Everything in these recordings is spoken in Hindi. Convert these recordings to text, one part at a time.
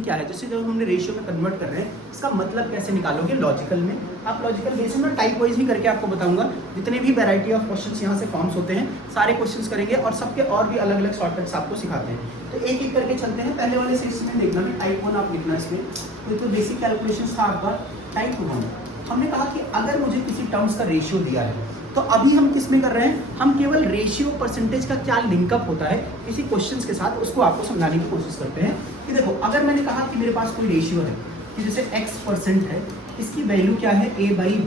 मीनिंग क्या है, जैसे जब हमने रेशियो में कन्वर्ट कर रहे हैं इसका मतलब कैसे निकालोगे लॉजिकल में। आप लॉजिकल बेसिस में टाइप वाइज ही करके आपको बताऊंगा, जितने भी वैरायटी ऑफ क्वेश्चंस यहाँ से फॉर्म्स होते हैं सारे क्वेश्चंस करेंगे और सबके और भी अलग अलग शॉर्टकट्स आपको सिखाते हैं। तो एक एक करके चलते हैं। पहले वाले सीरीज में देखना भी टाइप 1 आप लिखना इसमें। तो बेसिक कैलकुलेशन था आपका टाइप 1। हमने कहा कि अगर मुझे किसी टर्म्स का रेशियो दिया है तो अभी हम किस में कर रहे हैं, हम केवल रेशियो परसेंटेज का क्या लिंकअप होता है किसी क्वेश्चंस के साथ उसको आपको समझाने की कोशिश करते हैं। कि देखो अगर मैंने कहा कि मेरे पास कोई रेशियो है कि जैसे x% है, इसकी वैल्यू क्या है a/b,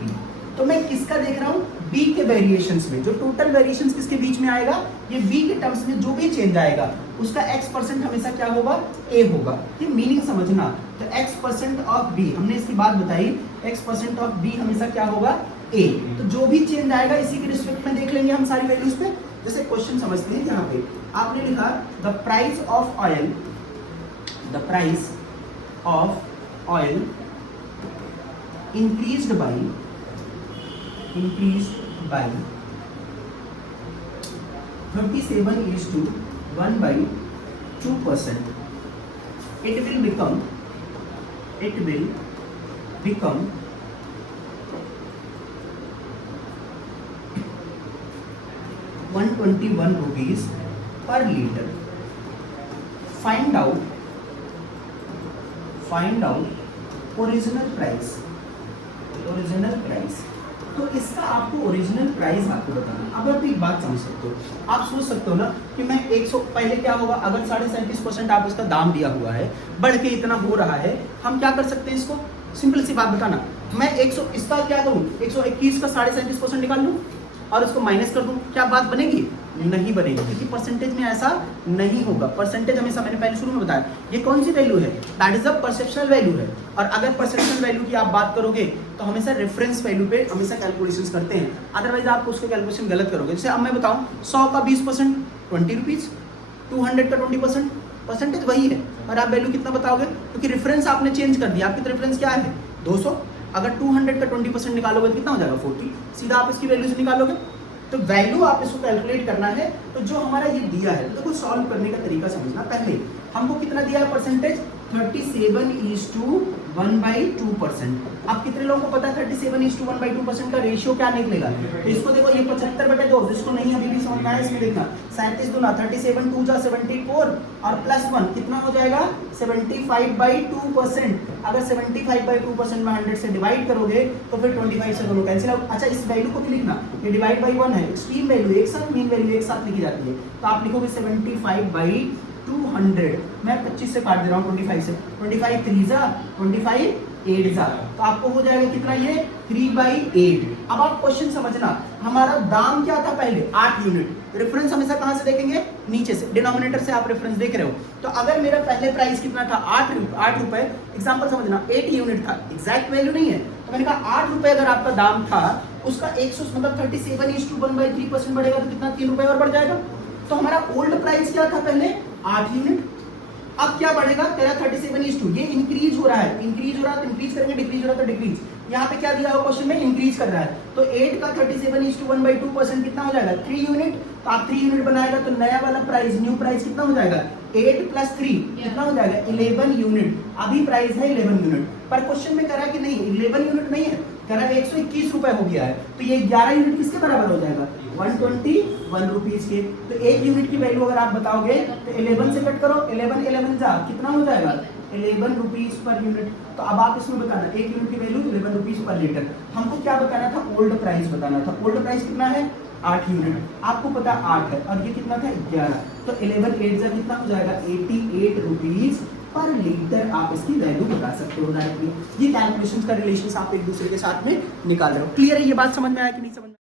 तो मैं किसका देख रहा हूँ b के वेरिएशंस में। जो टोटल वेरिएशंस किसके बीच में आएगा, ये b के टर्म्स में जो भी चेंज आएगा उसका x% हमेशा क्या होगा, a होगा। ये मीनिंग समझना। तो x% ऑफ b, हमने इसकी बात बताई, x% ऑफ b हमेशा क्या होगा, a। तो जो भी चेंज आएगा इसी के रिस्पेक्ट में देख लेंगे हम सारी वैल्यूज पे। जैसे क्वेश्चन समझते हैं, यहाँ पे आपने लिखा the price of oil, the price of oil increased by 37:1/2%. It will become 121 rupees per liter. Find out original price. तो इसका आपको ओरिजिनल प्राइस आपको बताना। अब आप एक बात समझ सकते हो, आप सोच सकते हो ना कि मैं 100 पहले क्या होगा, अगर 37.5% आप इसका दाम दिया हुआ है, बढ़ के इतना हो रहा है, हम क्या कर सकते हैं इसको, सिंपल सी बात बताना, मैं 100 इसका क्या करूँ, 121 का 37.5% निकाल लूँ और उसको माइनस कर दूँ, क्या बात बनेगी, नहीं बनेगी, क्योंकि परसेंटेज में ऐसा नहीं होगा। परसेंटेज हमेशा, मैंने पहले शुरू में बताया, ये कौन सी वैल्यू है, that is a perceptual value है। और अगर परसेप्शनल वैल्यू की आप बात करोगे तो हमेशा रेफरेंस वैल्यू पे हमेशा कैलकुलेशंस करते हैं, अदरवाइज आप उसको कैलकुलेशन गलत करोगे। जैसे अब मैं बताऊं 100 का 20% 20 रुपीज, 200 का 20%, परसेंटेज वही है और आप वैल्यू कितना बताओगे, क्योंकि रेफरेंस आपने चेंज कर दिया। आपकी रेफरेंस क्या है 200, अगर 200 का 20% निकालोगे तो कितना हो जाएगा 40, सीधा आप इसकी वैल्यू से निकालोगे। तो वैल्यू आप इसको कैलकुलेट करना है। तो जो हमारा ये दिया है, तो देखो सॉल्व करने का तरीका समझना। पहले हमको कितना दिया है परसेंटेज, 37:1/2%। अब कितने लोगों को पता है 37:1/2% का रेशियो क्या निकलेगा, तो इसको देखो, ये 75/2, जिसको नहीं अभी भी समझना है इसमें देखना, 37 दूना 37 2 जा 74 और +1 कितना हो जाएगा 75/2%। अगर 75/2% में 100 से डिवाइड करोगे तो फिर 25 से दोनों कैंसिल आउट। अच्छा, इस वैल्यू को भी लिखना, ये डिवाइड बाई 1 है, एक्सट्रीम वैल्यू एक साथ, मीन वैल्यू एक साथ लिखी जाती है। तो आप लिखोगे 75/200, मैं 25 से काट दे रहा हूँ 25 से, 25 3 जा 25 8 जा, तो आपको हो जाएगा कितना, ये 3/8। अब आप क्वेश्चन समझना, हमारा दाम क्या था पहले 8 यूनिट, रेफरेंस हमेशा कहां से देखेंगे, नीचे से, डिनोमिनेटर से आप रेफरेंस देख रहे हो। तो अगर मेरा पहले प्राइस कितना था 8 रुपए, एग्जांपल समझना 8 यूनिट था, एग्जैक्ट वैल्यू नहीं है, तो मैंने कहा 8 रुपए अगर आपका दाम था, उसका 100 मतलब 37:1/3% बढ़ेगा तो कितना 3 रुपए और बढ़ जाएगा। तो हमारा ओल्ड प्राइस क्या था पहले 8 यूनिट, अब क्या बढ़ेगा तेरा 37:2, ये इंक्रीज हो रहा है, तो इंक्रीज हो रहा है तो इंक्रीज करेंगे, डिक्रीज हो रहा है तो डिक्रीज। यहाँ पे क्या दिया हुआ क्वेश्चन में, इंक्रीज कर रहा है, तो 8 का 37:1/2% कितना हो जाएगा 3 यूनिट। तो आप 3 यूनिट बनाएगा तो नया वाला प्राइस, न्यू प्राइस कितना हो जाएगा 8 + 3 कितना हो जाएगा 11 यूनिट। अभी प्राइस है 11 यूनिट, पर क्वेश्चन में कह रहा है कि नहीं 11 यूनिट नहीं है, कह रहा है 121 रुपए हो गया है, तो ये 11 यूनिट किसके बराबर हो जाएगा 121 रुपीज के। तो 1 यूनिट की वैल्यू अगर आप बताओगे तो 11 से कट करो, 11 जा कितना हो जाएगा 11 रुपीज पर यूनिट। तो अब आप इसमें बताना 1 यूनिट की वैल्यू 11 रुपीज पर लीटर। हमको क्या बताना था, ओल्ड प्राइस बताना था। ओल्ड प्राइस कितना है 8 यूनिट, आपको पता 8 है और ये कितना था 11, तो 11 8 जा कितना हो जाएगा 88 रुपीज पर लीटर। आप इसकी वैल्यू बता सकते हो डायरेक्टली। ये कैलकुलेशन का रिलेशन आप एक दूसरे के साथ में निकाल रहे हो। क्लियर है, ये बात समझ में आया कि नहीं समझ में?